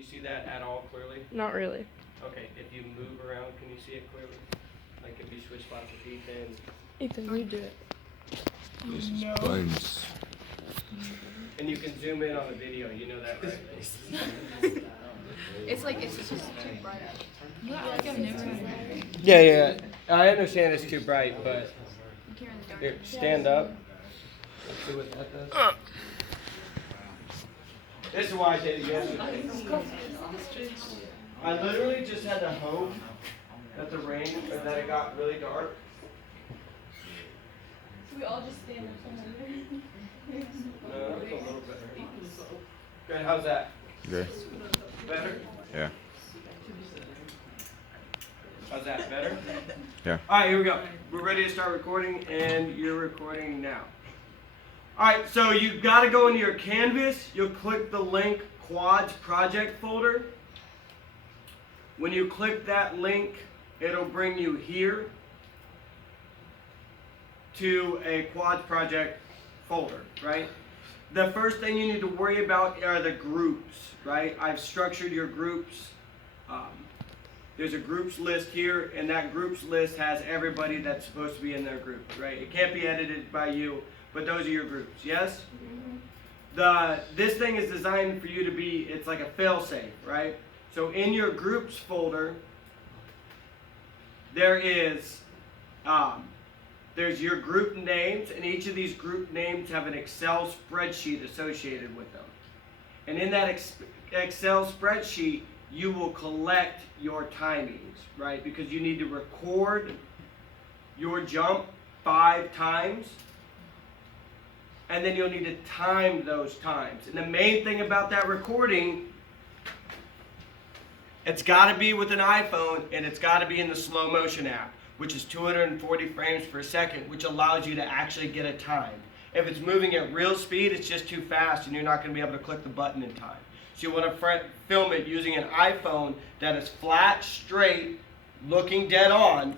You see that at all clearly? Not really. Okay, if you move around, can you see it clearly? Like if you switch spots with Ethan. Ethan, you do it. This is buns. And you can zoom in on the video, you know that, right? It's just too bright. Yeah, like I've never Yeah, I understand it's too bright, but here, stand up. Let's see what that does. This is why I did it yesterday. I literally just had to hope that the rain, or that it got really dark. So we all just stand up somewhere. It's a little better. Good, how's that? Okay. Better? Yeah. How's that, better? Yeah. Alright, here we go. We're ready to start recording, and you're recording now. Alright, so you've got to go into your Canvas. You'll click the link Quads Project folder. When you click that link, it'll bring you here to a Quads Project folder, right? The first thing you need to worry about are the groups, right? I've structured your groups. There's a groups list here, and that groups list has everybody that's supposed to be in their group, right? It can't be edited by you, but those are your groups, yes? This thing is designed for you to be, it's like a fail-safe, right? So in your groups folder, there's your group names, and each of these group names have an Excel spreadsheet associated with them. And in that Excel spreadsheet, you will collect your timings, right? Because you need to record your jump 5 times, and then you'll need to time those times. And the main thing about that recording, it's got to be with an iPhone, and it's got to be in the slow motion app, which is 240 frames per second, which allows you to actually get a time. If it's moving at real speed, it's just too fast, and you're not going to be able to click the button in time. So you want to film it using an iPhone that is flat, straight, looking dead on.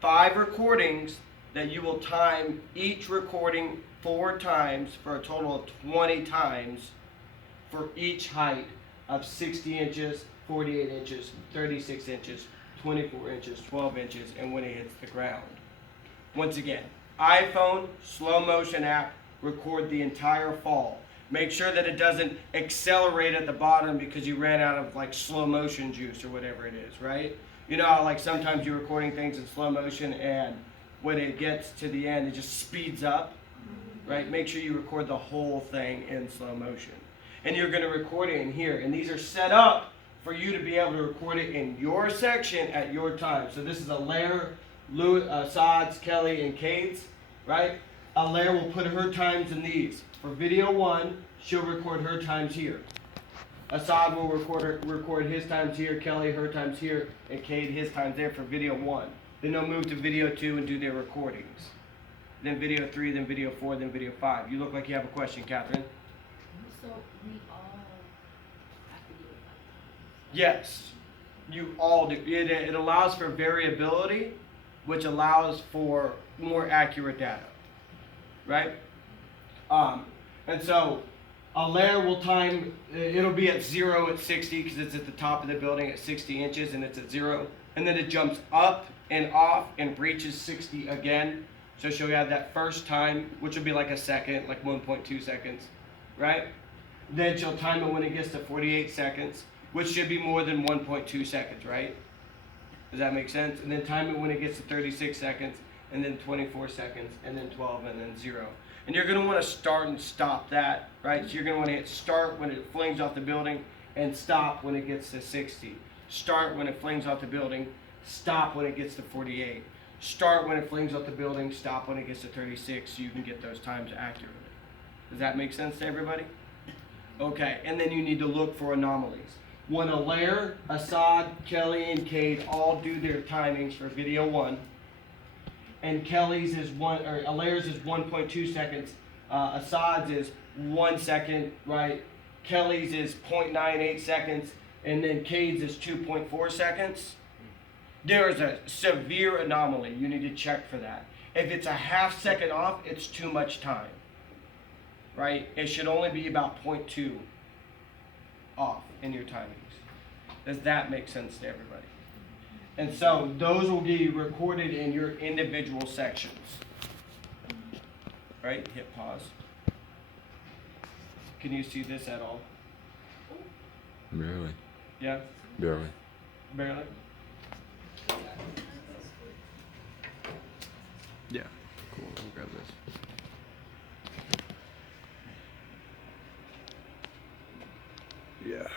5 recordings that you will time each recording 4 times for a total of 20 times for each height of 60 inches, 48 inches, 36 inches, 24 inches, 12 inches, and when it hits the ground. Once again, iPhone, slow motion app, record the entire fall. Make sure that it doesn't accelerate at the bottom because you ran out of like slow motion juice or whatever it is, right? You know how like sometimes you're recording things in slow motion and when it gets to the end it just speeds up, right? Make sure you record the whole thing in slow motion. And you're going to record it in here. And these are set up for you to be able to record it in your section at your time. So this is Alaire, Saad's, Kelly, and Cade's, right? Alaire will put her times in these. For video 1, she'll record her times here. Assad will record his times here, Kelly her times here, and Cade his times there for video 1. Then they'll move to video 2 and do their recordings. Then video 3, then video 4, then video 5. You look like you have a question, Catherine. So we all have to do it. Yes, you all do. It allows for variability, which allows for more accurate data, right? And so Alaire will time, it'll be at 0 at 60 because it's at the top of the building at 60 inches and it's at 0. And then it jumps up and off and reaches 60 again. So she'll have that first time, which will be like a second, like 1.2 seconds, right? Then she'll time it when it gets to 48 seconds, which should be more than 1.2 seconds, right? Does that make sense? And then time it when it gets to 36 seconds, and then 24 seconds, and then 12, and then 0. And you're going to want to start and stop that, right? So you're going to want to hit start when it flings off the building, and stop when it gets to 60. Start when it flings off the building, stop when it gets to 48. Start when it flings off the building, stop when it gets to 36, so you can get those times accurately. Does that make sense to everybody? Okay, and then you need to look for anomalies. When Alaire, Assad, Kelly, and Cade all do their timings for video 1, and Kelly's is Alaire's is 1.2 seconds, Assad's is 1 second, right? Kelly's is 0.98 seconds, and then Cade's is 2.4 seconds. There is a severe anomaly. You need to check for that. If it's a half second off, it's too much time, right? It should only be about 0.2. off in your timings. Does that make sense to everybody? And so those will be recorded in your individual sections. Right? Hit pause. Can you see this at all? Barely. Yeah? Barely. Barely? Yeah. Cool. I'll grab this. Yeah.